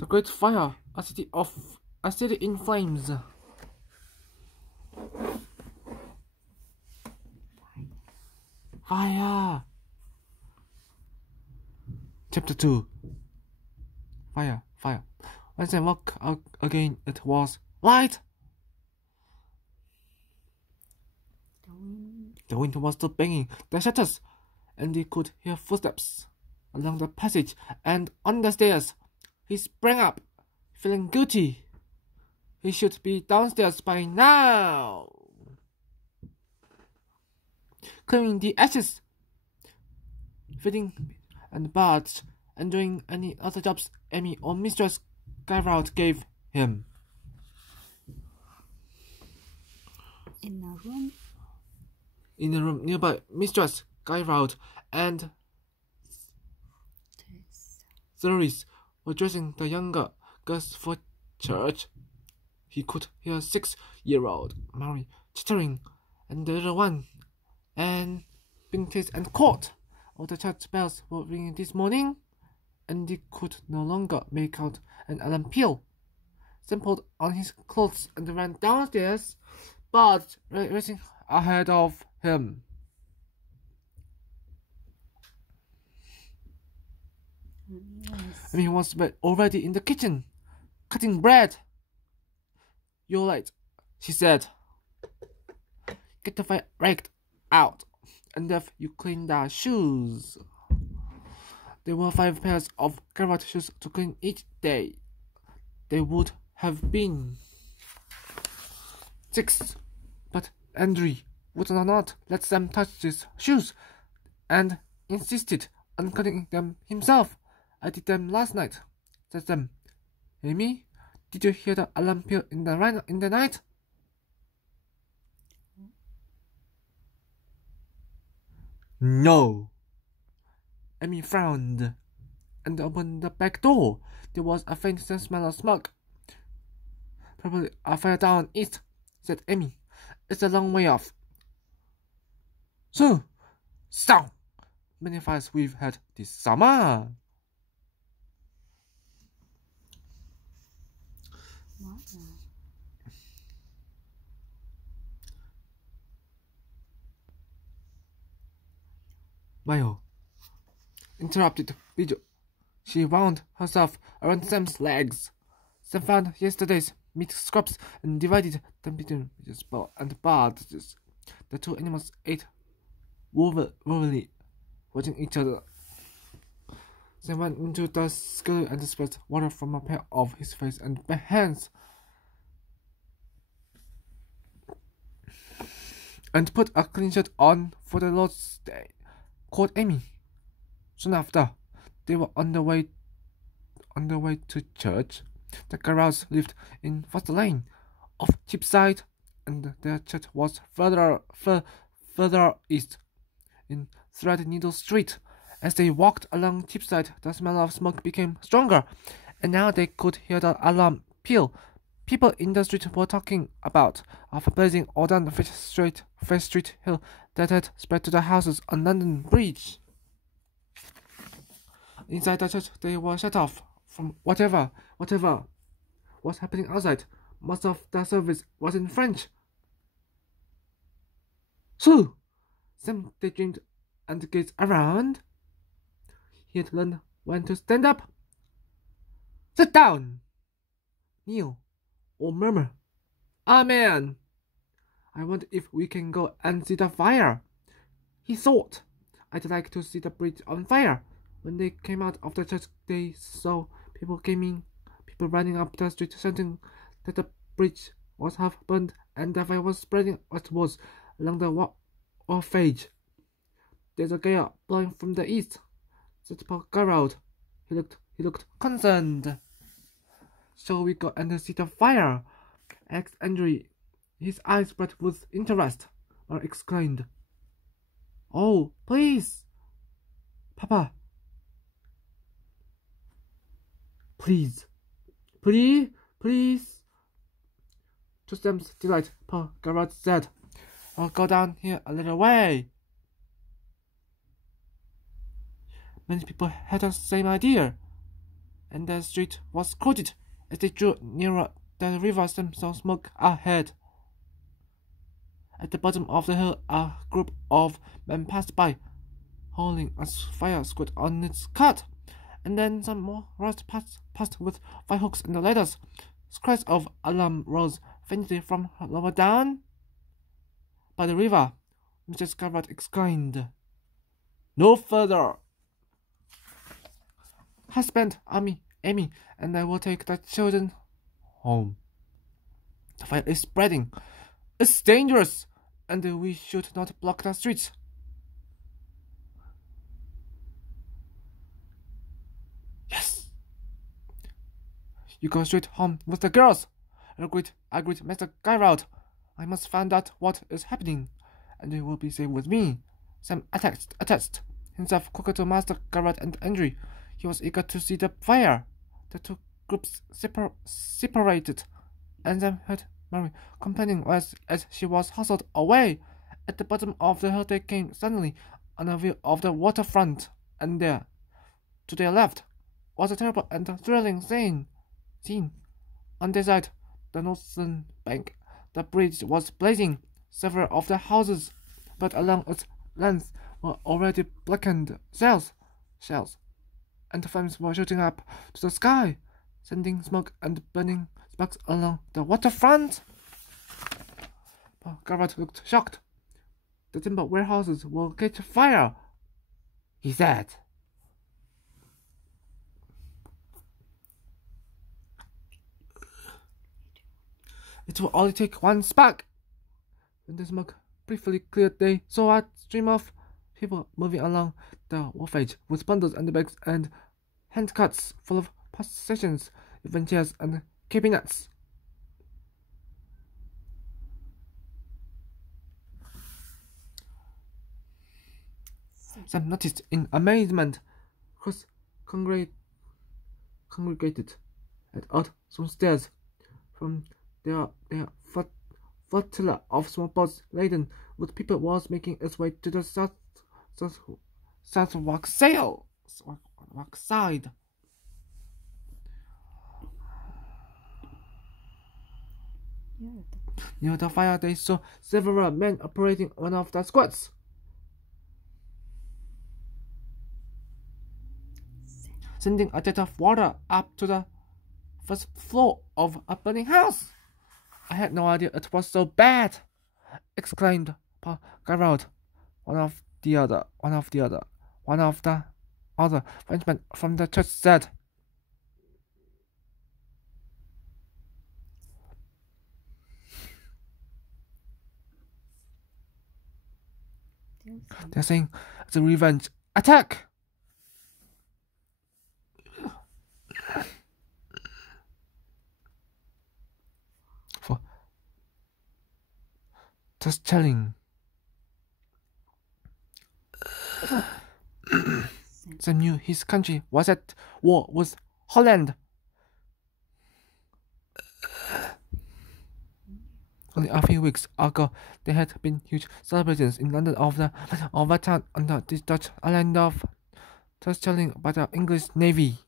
The great fire, a city in flames. Fire! Chapter 2. Fire. When they woke up again, it was light. The wind was still banging the shutters, and they could hear footsteps along the passage and on the stairs. He sprang up, feeling guilty. He should be downstairs by now, clearing the ashes, feeding and baths, and doing any other jobs Amy or Mistress Aloud gave him. In a room nearby, Mistress Aloud and Ceres were dressing the younger girls for church. He could hear 6-year-old Mary chittering, and the little one, and being teased and caught. All the church bells were ringing this morning, and he could no longer make out an alarm peal. Sam pulled on his clothes and ran downstairs, but racing ahead of him. And he was already in the kitchen, cutting bread. "You're late," she said. "Get the fire raked out, and if you clean the shoes." There were 5 pairs of carrot shoes to clean each day. They would have been 6, but Andrew would not let Sam touch his shoes, and insisted on cleaning them himself. "I did them last night," said Sam. "Amy, did you hear the alarm peal in the night?" "No." Amy frowned and opened the back door. There was a faint smell of smoke. "Probably a fire down east," said Amy. "It's a long way off." "So many fires we've had this summer." Mayo interrupted Bijo. She wound herself around Sam's legs. Sam found yesterday's meat scraps and divided them between Bijo's and Bard's. The 2 animals ate wolfily, watching each other. Sam went into the scullery and spat water from a pair of his face and hands, and put a clean shirt on for the Lord's Day, called Amy. Soon after, they were on the way to church. The Carrolls lived in Foster Lane, off Cheapside, and their church was further east, in Threadneedle Street. As they walked along Cheapside, the smell of smoke became stronger, and now they could hear the alarm peal. People in the street were talking about a blazing all down the Fish Street hill that had spread to the houses on London Bridge. Inside the church, they were shut off from whatever was happening outside. Most of the service was in French. "So," Sam daydreamed and gazed around. He had learned when to stand up, sit down, kneel, or murmur, "Amen." "I wonder if we can go and see the fire," he thought. "I'd like to see the bridge on fire." When they came out of the church, they saw people running up the street, shouting that the bridge was half burned and the fire was spreading outwards along the wharfage. "There's a gale blowing from the east," said Paul Aloud. He looked concerned. "Shall we go and see the fire?" asked Andrew. His eyes bright with interest. Or exclaimed, "Oh, please, Papa! Please. To Sam's delight, Paul Aloud said, "I'll go down here a little way." Many people had the same idea. and the street was crowded. As they drew nearer the river, some saw smoke ahead. At the bottom of the hill, a group of men passed by, holding a fire squid on its cart, and then some more rushed past with fire hooks and ladders. Cries of alarm rose faintly from lower down by the river. Mr. Scarlet exclaimed, "No further! Husband, Amy, and I will take the children home. The fire is spreading. It's dangerous, and we should not block the streets." "Yes. You go straight home with the girls," agreed Mr. Aloud. "I must find out what is happening, and you will be safe with me." Sam attached himself quickly to Master Garrett and Andrew. He was eager to see the fire. The two groups separated, and Sam heard Mary complaining as she was hustled away. At the bottom of the hill they came suddenly on a view of the waterfront, and there, to their left, was a terrible and thrilling scene. On their side, the northern bank, the bridge was blazing. Several of the houses built along its length were already blackened. Shells and flames were shooting up to the sky, sending smoke and burning sparks along the waterfront. Garrett looked shocked. "The timber warehouses will catch fire," he said. "It will only take one spark." When the smoke briefly cleared, they saw a stream of people moving along the wharfage with bundles and bags and handcarts full of possessions, even chairs and cabinets. Sam noticed in amazement. Cross congregated out some stairs. From their flotilla of small boats laden with people was making its way to the southwark side. Near the fire, they saw several men operating one of the squads. Sending a jet of water up to the first floor of a burning house. "I had no idea it was so bad," exclaimed Paul Garrett. One of the other Frenchmen from the church said. "They're saying it's a revenge attack." Just telling. Sam knew his country was at war with Holland. Only a few weeks ago, there had been huge celebrations in London of the town under the Dutch island of Terschelling by the English Navy.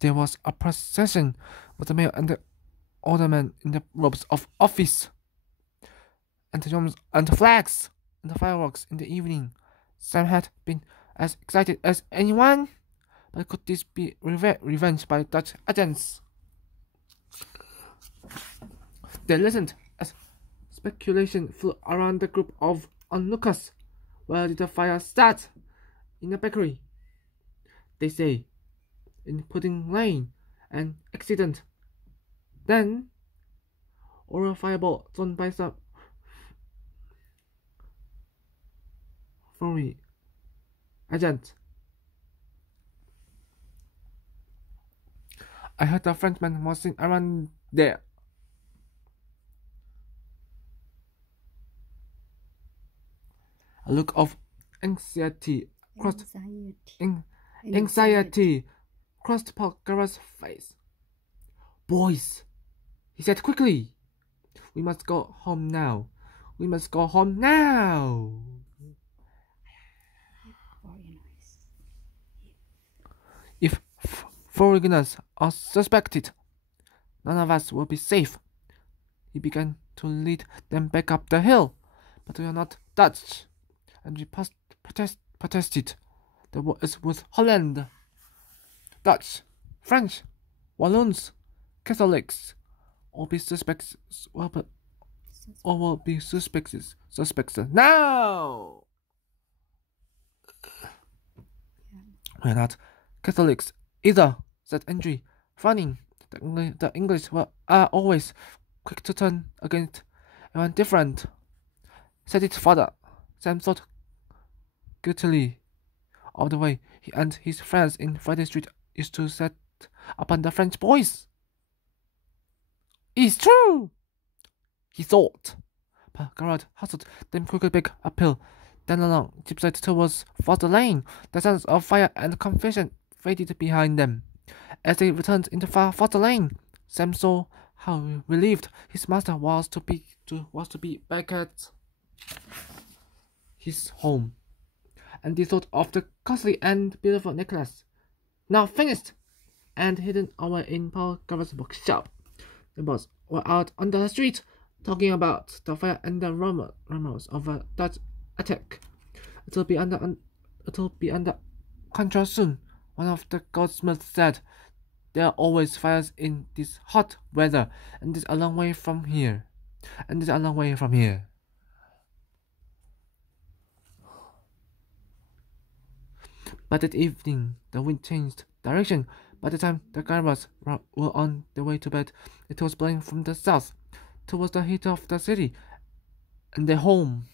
There was a procession with the mayor and the aldermen in the robes of office, and the drums and the flags and the fireworks in the evening. Sam had been as excited as anyone, but could this be revenge by Dutch agents? They listened as speculation flew around the group of onlookers. Where did the fire start? In a bakery, they say. In Pudding Lane, an accident. Then, or a fireball thrown by some foreign agent. I heard a Frenchman was seen around there. A look of anxiety crossed Paul Garrett's face. "Boys," he said quickly, "we must go home now. We must go home now." foreigners are suspected. None of us will be safe. He began to lead them back up the hill, but we are not Dutch, and we protested. The war is with Holland. Dutch, French, Walloons, Catholics, all be suspects. All will be suspects. No! We're not Catholics either, said Andrew, frowning. The English are always quick to turn against anyone different. Said it, father. Sam thought guiltily of the way he and his friends in Friday Street used to set upon the French boys. It's true, he thought. But Gerard hustled them quickly back uphill, then along Gypside towards Foster Lane. The sounds of fire and confusion faded behind them. As they returned into Foster Lane, Sam saw how relieved his master was to be back at his home, and he thought of the costly and beautiful necklace, now finished and hidden away in Paul Garrett's bookshop. The boys were out on the street, talking about the fire and the rumors of a Dutch attack. It'll be under control soon, one of the goldsmiths said. There are always fires in this hot weather, and it's a long way from here. But that evening, the wind changed direction. By the time the Garrets were on their way to bed, it was blowing from the south, towards the heat of the city, and their home.